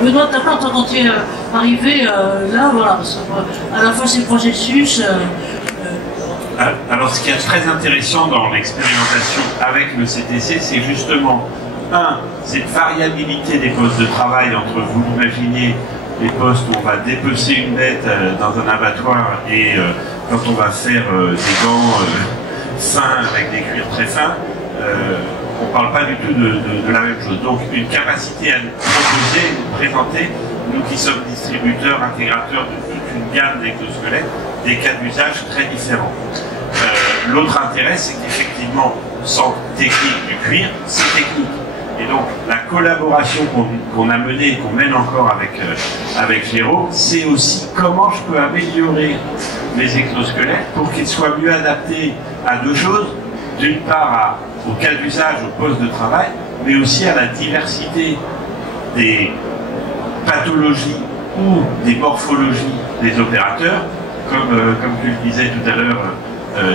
Benoît, de ta part, quand tu es arrivé là, voilà, à la fois ces processus. Alors, ce qui est très intéressant dans l'expérimentation avec le CTC, c'est justement, cette variabilité des postes de travail entre, vous l'imaginez, les postes où on va dépecer une bête dans un abattoir et quand on va faire des gants fins avec des cuirs très fins, on ne parle pas du tout de la même chose. Donc une capacité à nous proposer, nous présenter, nous qui sommes distributeurs, intégrateurs de toute une gamme d'exosquelettes, des cas d'usage très différents. L'autre intérêt, c'est qu'effectivement, sans technique du cuir, c'est technique. Et donc, la collaboration qu'on a menée, qu'on mène encore avec Jérôme, c'est aussi comment je peux améliorer mes exosquelettes pour qu'ils soient mieux adaptés à deux choses. D'une part, au cas d'usage, au poste de travail, mais aussi à la diversité des pathologies ou des morphologies des opérateurs, comme tu le disais tout à l'heure,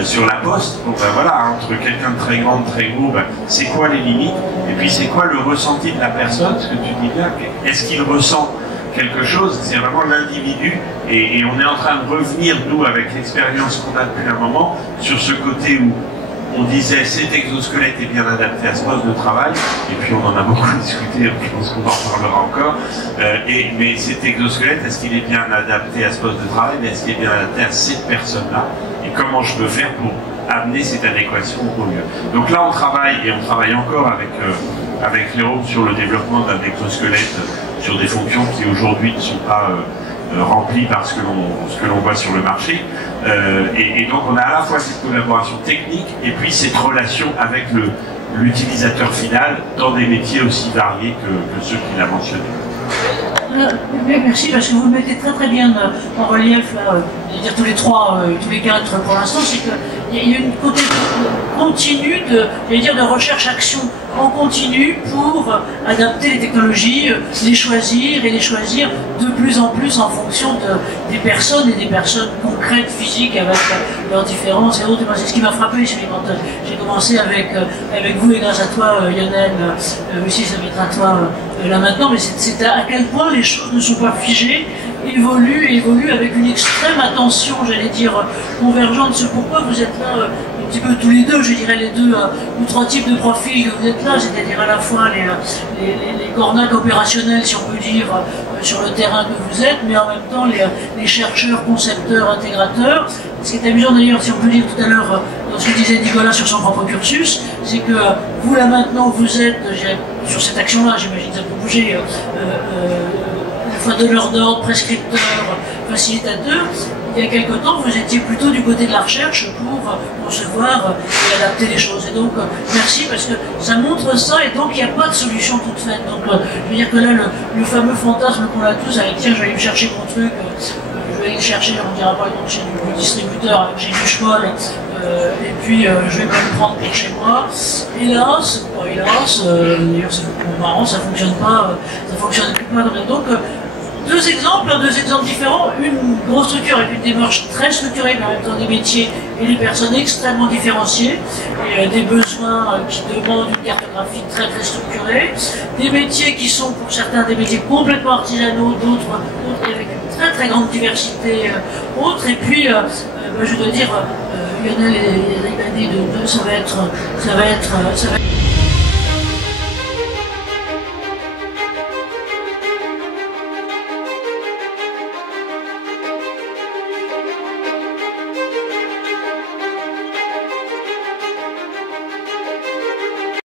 sur la poste. Donc ben voilà, entre quelqu'un de très grand, de très gros, ben, c'est quoi les limites, et puis c'est quoi le ressenti de la personne, ce que tu dis bien, est-ce qu'il ressent quelque chose, c'est vraiment l'individu, et on est en train de revenir, nous, avec l'expérience qu'on a depuis un moment, sur ce côté où on disait cet exosquelette est bien adapté à ce poste de travail, et puis on en a beaucoup discuté, je pense qu'on en reparlera encore, mais cet exosquelette, est-ce qu'il est bien adapté à ce poste de travail, mais est-ce qu'il est bien adapté à cette personne-là, et comment je peux faire pour amener cette adéquation au mieux. Donc là on travaille, et on travaille encore avec Jérôme sur le développement d'un exosquelette sur des fonctions qui aujourd'hui ne sont pas remplies par ce que l'on voit sur le marché. Et donc on a à la fois cette collaboration technique et puis cette relation avec l'utilisateur final dans des métiers aussi variés que ceux qu'il a mentionnés. Merci, parce que vous le mettez très très bien en relief, là, je veux dire tous les quatre pour l'instant, c'est qu'il y a une côté continue de recherche-action en continu pour adapter les technologies, les choisir et les choisir de plus en plus en fonction des personnes et des personnes concrètes, physiques, avec leurs différences et autres. C'est ce qui m'a frappé, c'est quand j'ai commencé avec vous et grâce à toi, Lionel, aussi ça va être à toi là maintenant, mais c'est à quel point les choses ne sont pas figées, évoluent avec une extrême attention, j'allais dire, convergente. C'est pourquoi vous êtes là un petit peu tous les deux, je dirais les deux ou trois types de profils que vous êtes là, c'est-à-dire à la fois les cornacs opérationnels, si on peut dire, sur le terrain que vous êtes, mais en même temps les chercheurs, concepteurs, intégrateurs. Ce qui est amusant d'ailleurs, si on peut dire tout à l'heure, dans ce que disait Nicolas sur son propre cursus, c'est que vous là maintenant, vous êtes, sur cette action-là, j'imagine que ça peut bouger, à la fois donneur d'ordre, prescripteur, facilitateur. Il y a quelque temps, vous étiez plutôt du côté de la recherche pour concevoir et adapter les choses. Et donc, merci, parce que ça montre ça, et donc il n'y a pas de solution toute faite. Donc, je veux dire que là, le fameux fantasme qu'on a tous avec, tiens, je vais aller me chercher mon truc, je vais aller le chercher, on dira par exemple chez du distributeur, chez du cheval, et puis je vais pas le prendre pour chez moi. Hélas, d'ailleurs c'est beaucoup marrant, ça fonctionne pas comme ça. Donc, deux exemples différents, une grosse structure avec une démarche très structurée, mais en même temps des métiers et des personnes extrêmement différenciées, et des besoins qui demandent une cartographie très très structurée, des métiers qui sont pour certains des métiers complètement artisanaux, d'autres avec une très très grande diversité autres, et puis je dois dire, Lionel et Eric Banet, ça va être